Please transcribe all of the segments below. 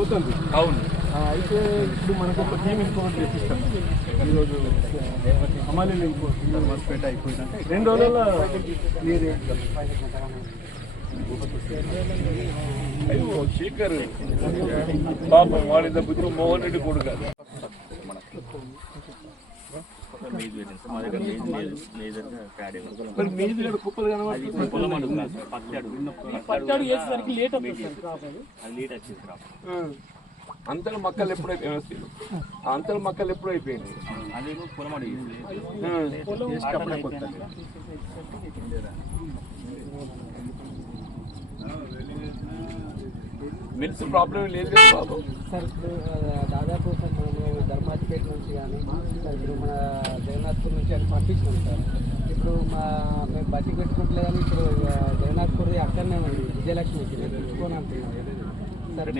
పోతుంది. అవును. అయితే ఇప్పుడు మనకు ఒక టీం ఇంకోటి తెప్పిస్తాం ఈరోజు హమాలీలో ఇంకో హాస్పిటల్ అయిపోయిందంటే రెండు రోజుల్లో అయ్యో శేఖర్ పాపం వాళ్ళ బుద్ధి మోహన్ రెడ్డి కొడుకు లేట్ అవుతుంది సార్. అంతల మక్కలు ఎప్పుడు అయిపోయింది అంతల మక్కలు ఎప్పుడు అయిపోయింది మిల్స్ ప్రాబ్లం లేదు కదా బాబు. సార్ ఇప్పుడు దాదాపు సార్ మనము ధర్మాజిపేట నుంచి కానీ సార్ ఇప్పుడు మన జగన్నాథ్పూర్ నుంచి అని పంపించినాం సార్. ఇప్పుడు మా మేము బస్సు పెట్టుకుంటలే కానీ ఇప్పుడు జగన్నాథ్పూర్ అక్కడనే ఉంది విజయలక్ష్మి తెచ్చుకొని అంటున్నాం సార్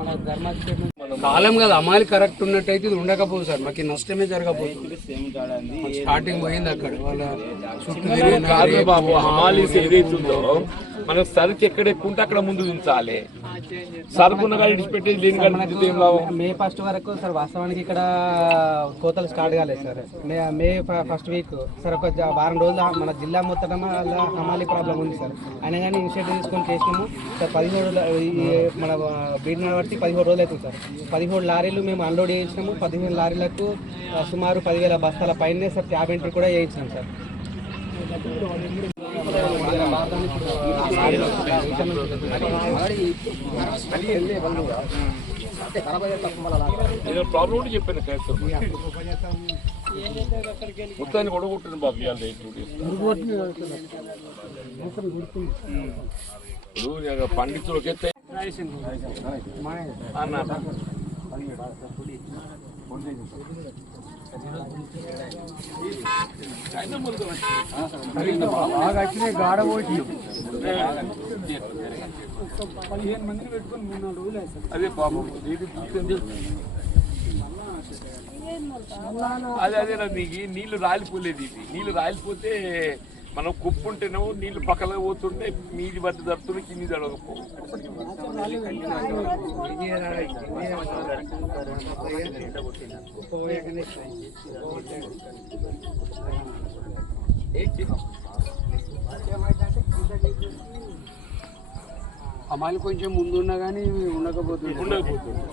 మన ధర్మాజిపేట నుంచి కాలం కదా అమ్మాయిలు కరెక్ట్ ఉన్నట్టయితే ఇది ఉండకపోదు సార్ మాకు నష్టమే జరగబోతుంది స్టార్టింగ్ పోయింది అక్కడ వాళ్ళ చుట్టూ బాబు హమాలీస్ ఏదైతుందో మన సరుకు ఎక్కడ ఎక్కువ ఉంటే అక్కడ ముందు ఉంచాలి. సరుకున్నగా ఇడిచిపెట్టేది దేని కనిపిస్తుంది ఏం లాభం? మే ఫస్ట్ వరకు సార్ వాస్తవానికి ఇక్కడ కోతలు స్టార్ట్ కాలేదు sir. May May first week sir ఒక వారం రోజులు మన జిల్లా మొత్తం హమాలీ ప్రాబ్లం ఉంది సార్. అయినా కానీ ఇనిషియేటివ్ తీసుకొని చేసినాము. సార్ పదిహేడు మన బీడ్ బట్టి పదిహేడు రోజులు అవుతుంది సార్. పదిహేడు లారీలు మేము అన్లోడ్ చేయించినాము పదిహేను లారీలకు సుమారు పదివేల బస్తాల పైనే సార్ క్యాబ్ ఎంట్రీ కూడా చేయించినాం సార్. నేను ప్రాబ్లం ఉంటే చెప్పాను క్యాన్సర్ మొత్తాన్ని కొడగొట్టింది బాబు ఇవాళ ఇప్పుడు పండితులకి అన్న. బాగా వచ్చినాయి గాడ పోయి పదిహేను మందిని పెట్టుకొని మూడు నాలుగు రోజులు అదే పాపం. అదే అదే నీకు నీళ్ళు రాలిపోలేదు ఇది. నీళ్ళు రాలిపోతే మనం కుప్పు ఉంటేనేమో నీళ్ళు పక్కన పోతుంటే మీది బట్టి జరుగుతుంది కింది జరగకపో అమ్మాయిలు కొంచెం ముందు ఉన్నా కానీ ఉండకపోతుంది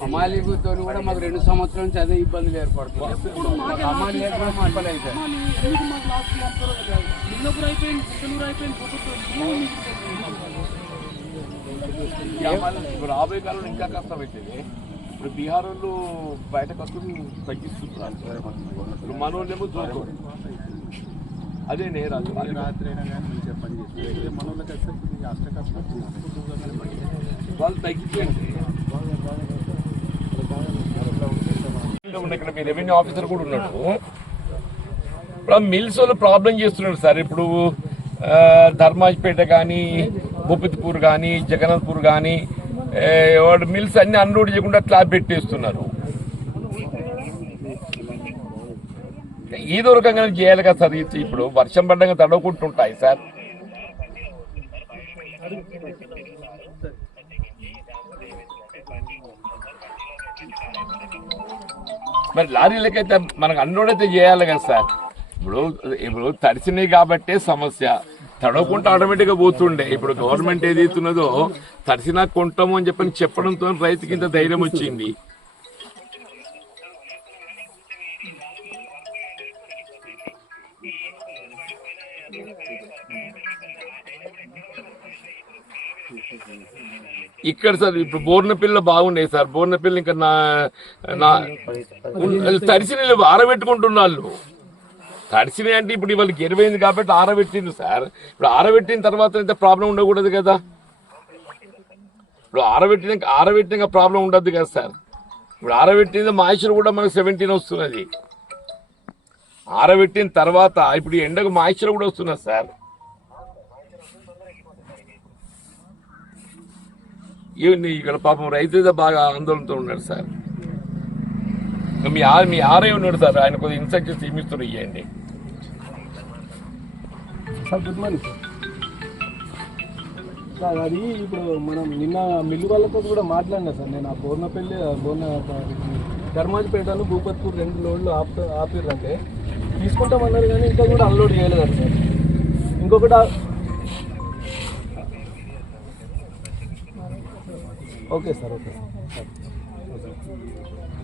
అమ్మాయిలతో కూడా మాకు రెండు సంవత్సరాల నుంచి అదే ఇబ్బందులు ఏర్పడుతుంది అమ్మాయిలు లేకుండా మా ఇబ్బంది అమ్మాయిలు ఇప్పుడు రాబోయే కాలంలో ఇంకా కష్టమవుతుంది ఇప్పుడు బీహార్ వాళ్ళు బయట ఖర్చులు తగ్గిస్తున్నారు. ఇప్పుడు మన వాళ్ళేమో చూసుకోరు. అదే నే రాజు రాత్రి అయినా కానీ మంచిగా పని చేసి మన వాళ్ళకి కష్టం వాళ్ళు ఉన్న ఇక్కడ మీ రెవెన్యూ ఆఫీసర్ కూడా ఉన్నాడు. ఇప్పుడు ఆ మిల్స్ వాళ్ళు ప్రాబ్లం చేస్తున్నాడు సార్. ఇప్పుడు ధర్మాజ్పేట కానీ భూపతిపూర్ కానీ జగన్నాథ్పూర్ కానీ వాడు మిల్స్ అన్ని అన్లోడ్ చేయకుండా స్లాబ్ పెట్టేస్తున్నారు. ఏదో రకంగా చేయాలి కదా సార్? ఇది ఇప్పుడు వర్షం పడ్డంగా తడవకుంటుంటాయి సార్. మరి లారీలకైతే మనకు అన్లోడ్ అయితే చేయాలి కదా సార్. ఇప్పుడు ఇప్పుడు తడిసినాయి కాబట్టే సమస్య. తడవకుండా ఆటోమేటిక్గా పోతుండే. ఇప్పుడు గవర్నమెంట్ ఏది తడిసినా కొంటాము అని చెప్పని చెప్పడంతో రైతుకి ఇంత ధైర్యం వచ్చింది. ఇక్కడ సార్ ఇప్పుడు బోర్నపిల్ల బాగున్నాయి సార్. బోర్నపిల్ల ఇంకా నా నా తడిసి నీళ్ళు ఆరబెట్టుకుంటున్నాళ్ళు. తడిసినాయి అంటే ఇప్పుడు వాళ్ళకి ఎరువైంది కాబట్టి ఆరబెట్టింది సార్. ఇప్పుడు ఆరబెట్టిన తర్వాత ఇంత ప్రాబ్లం ఉండకూడదు కదా. ఇప్పుడు ఆరబెట్టిన ఆరబెట్టిన ప్రాబ్లం ఉండదు కదా సార్. ఇప్పుడు ఆరబెట్టిన మాయిశ్చర్ కూడా మనకు సెవెంటీన్ వస్తున్నది. ఆరబెట్టిన తర్వాత ఇప్పుడు ఎండకు మాయిశ్చర్ కూడా వస్తున్నది సార్. ఇవన్నీ ఇక్కడ పాపం రైతు అయితే బాగా ఆందోళనతో ఉన్నాడు సార్. మీ ఆ మీ ఆరే ఉన్నాడు సార్. ఆయన కొద్దిగా ఇన్స్ట్రక్షన్ ఏమిస్తున్నారు ఇవ్వండి సార్ గుడ్ మార్నింగ్ సార్. అది ఇప్పుడు మనం నిన్న మిల్లు వాళ్ళతో కూడా మాట్లాడినా సార్. నేను ఆ బోర్నపల్లి బోర్న ధర్మాజిపేటను భూపత్పూర్ రెండు లోడ్లు ఆపు ఆపిర్రంటే తీసుకుంటామన్నారు కానీ ఇంకా కూడా అన్లోడ్ చేయలేదండి సార్. ఇంకొకటి ఓకే సార్ ఓకే సార్.